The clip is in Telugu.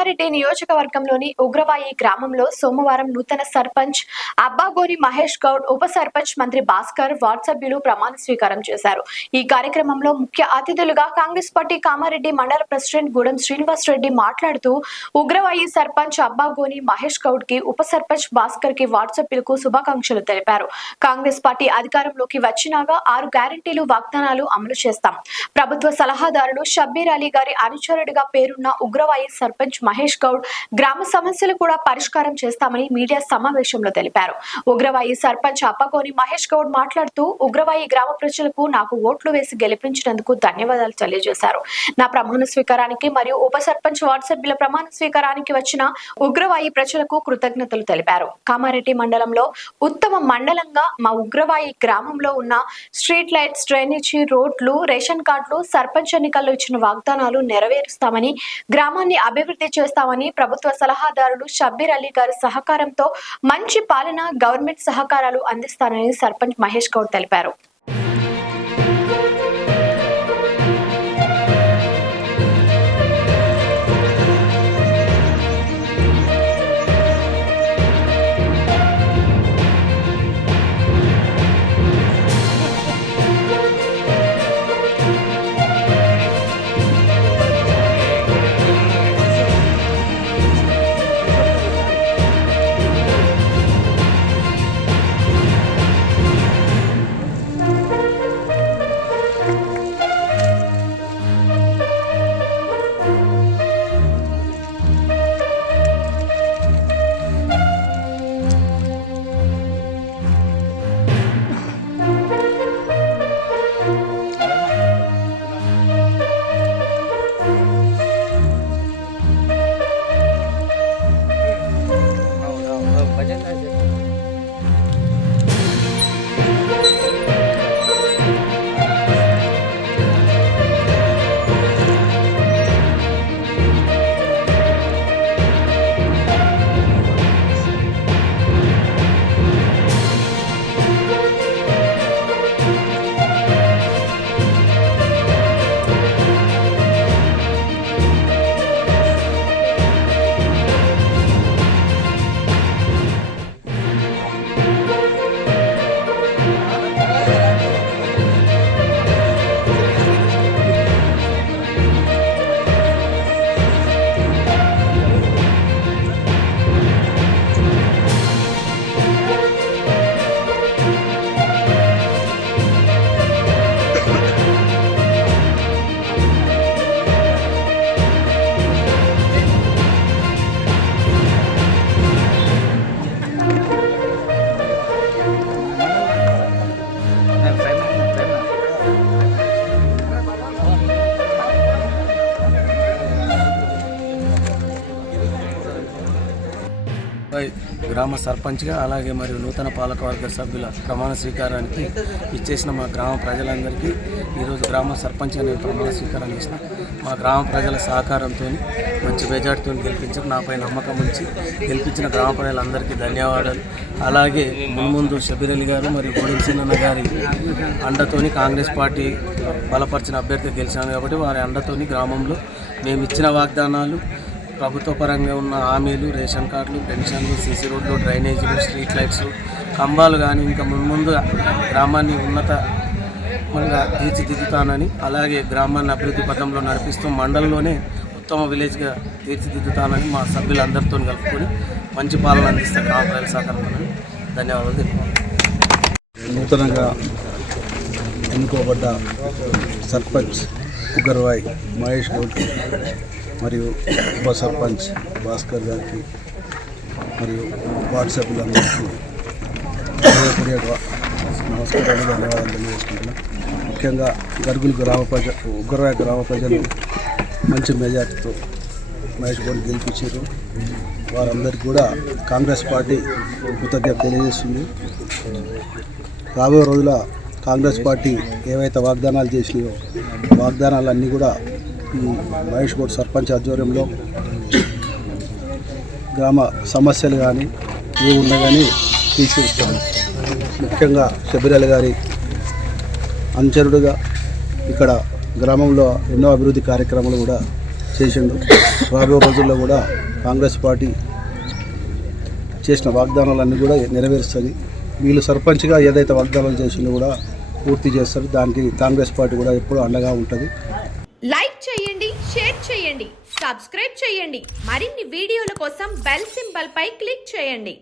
కామారెడ్డి నియోజకవర్గంలోని ఉగ్రవాయి గ్రామంలో సోమవారం నూతన సర్పంచ్ అబ్బాగోని మహేష్ గౌడ్, ఉప సర్పంచ్ మంత్రి భాస్కర్, వార్డు సభ్యులు ప్రమాణ స్వీకారం చేశారు. ఈ కార్యక్రమంలో ముఖ్య అతిథులుగా కాంగ్రెస్ పార్టీ కామారెడ్డి మండల ప్రెసిడెంట్ గూడెం శ్రీనివాస్ రెడ్డి మాట్లాడుతూ ఉగ్రవాయి సర్పంచ్ అబ్బాగోని మహేష్ గౌడ్ కి, ఉప సర్పంచ్ భాస్కర్ కి, వార్డు సభ్యులకు శుభాకాంక్షలు తెలిపారు. కాంగ్రెస్ పార్టీ అధికారంలోకి వచ్చినాక 6 గ్యారెంటీలు వాగ్దానాలు అమలు చేస్తాం. ప్రభుత్వ సలహాదారుడు షబ్బీర్ అలీ గారి అనుచరుడిగా పేరున్న ఉగ్రవాయి సర్పంచ్ మహేష్ గౌడ్ గ్రామ సమస్యలు కూడా పరిష్కారం చేస్తామని మీడియా సమావేశంలో తెలిపారు. ఉగ్రవాయి సర్పంచ్ అబ్బగోని మహేష్ గౌడ్ మాట్లాడుతూ ఉగ్రవాయి గ్రామ ప్రజలకు నాకు ఓట్లు వేసి గెలిపించినందుకు ధన్యవాదాలు తెలియజేశారు. నా ప్రమాణ స్వీకారానికి మరియు ఉప సర్పంచ్ వార్డు సభ్యుల ప్రమాణ స్వీకారానికి వచ్చిన ఉగ్రవాయి ప్రజలకు కృతజ్ఞతలు తెలిపారు. కామారెడ్డి మండలంలో ఉత్తమ మండలంగా మా ఉగ్రవాయి గ్రామంలో ఉన్న స్ట్రీట్ లైట్స్, డ్రైనేజీ, రోడ్లు, రేషన్ కార్డులు, సర్పంచ్ ఎన్నికల్లో ఇచ్చిన వాగ్దానాలు నెరవేరుస్తామని, గ్రామాన్ని అభివృద్ధి చేస్తామని, ప్రభుత్వ సలహాదారుడు షబ్బీర్ అలీ గారి సహకారంతో మంచి పాలన, గవర్నమెంట్ సహకారాలు అందిస్తానని సర్పంచ్ మహేష్ గౌడ్ తెలిపారు. గ్రామ సర్పంచ్గా అలాగే మరియు నూతన పాలకవర్గ సభ్యుల ప్రమాణ స్వీకారానికి ఇచ్చేసిన మా గ్రామ ప్రజలందరికీ ఈరోజు గ్రామ సర్పంచ్ అనే ప్రమాణ స్వీకారం చేసిన మా గ్రామ ప్రజల సహకారంతో మంచి మెజార్టీతో గెలిపించి నాపై నమ్మకం ఉంచి గెలిపించిన గ్రామ ప్రజలందరికీ ధన్యవాదాలు. అలాగే మున్ముందు షబ్బీర్ అలీ గారు మరియు గూడెం శ్రీనన్న గారి అండతోని కాంగ్రెస్ పార్టీ బలపరిచిన అభ్యర్థి గెలిచాను కాబట్టి వారి అండతోని గ్రామంలో మేము ఇచ్చిన వాగ్దానాలు, ప్రభుత్వ పరంగా ఉన్న హామీలు, రేషన్ కార్డులు, పెన్షన్లు, సీసీ రోడ్లు, డ్రైనేజీలు, స్ట్రీట్ లైట్స్, కంబాలు కానీ ఇంకా ముందు గ్రామాన్ని ఉన్నతంగా తీర్చిదిద్దుతానని, అలాగే గ్రామాన్ని అభివృద్ధి పథంలో నడిపిస్తూ మండలంలోనే ఉత్తమ విలేజ్గా తీర్చిదిద్దుతానని మా సభ్యులందరితో కలుపుకొని మంచి పాలన అందిస్తే గ్రామ ప్రజల సహకారం. ధన్యవాదాలు తెలుపుతున్నాను. నూతనంగా ఎన్నుకోబడ్డ సర్పంచ్ ఉగ్రవాయి మహేష్ గౌడ్ మరియు ఉప సర్పంచ్ భాస్కర్ గారికి మరియు వార్డు సభ్యులందరికీ నమస్కారాలు, ధన్యవాదాలు తెలియజేసుకుంటున్నాను. ముఖ్యంగా గరుగుల ఉగ్రవాయి గ్రామ ప్రజలు మంచి మెజార్టీతో మహేష్ గౌడ్ గెలిపించారు. వారందరికీ కూడా కాంగ్రెస్ పార్టీ కృతజ్ఞత తెలియజేస్తుంది. రాబోయే రోజుల కాంగ్రెస్ పార్టీ ఏవైతే వాగ్దానాలు చేసినాయో వాగ్దానాలన్నీ కూడా ఈ మహేష్ గౌడ్ సర్పంచ్ ఆధ్వర్యంలో గ్రామ సమస్యలు కానీ ఏ ఉన్నా కానీ తీర్చిస్తాను. ముఖ్యంగా షబ్బీర్ అలీ గారి అనుచరుడుగా ఇక్కడ గ్రామంలో ఎన్నో అభివృద్ధి కార్యక్రమాలు కూడా చేసిండు. రాబోయే రోజుల్లో కూడా కాంగ్రెస్ పార్టీ చేసిన వాగ్దానాలన్నీ కూడా నెరవేరుస్తుంది. వీళ్ళు సర్పంచ్గా ఏదైతే వాగ్దానాలు చేసిందో కూడా పూర్తి చేస్తారు. దానికి కాంగ్రెస్ పార్టీ కూడా ఎప్పుడూ అండగా ఉంటుంది. లైక్ చేయండి, షేర్ చేయండి, సబ్స్క్రైబ్ చేయండి. మరిన్ని వీడియోల కోసం బెల్ సింబల్ పై క్లిక్ చేయండి.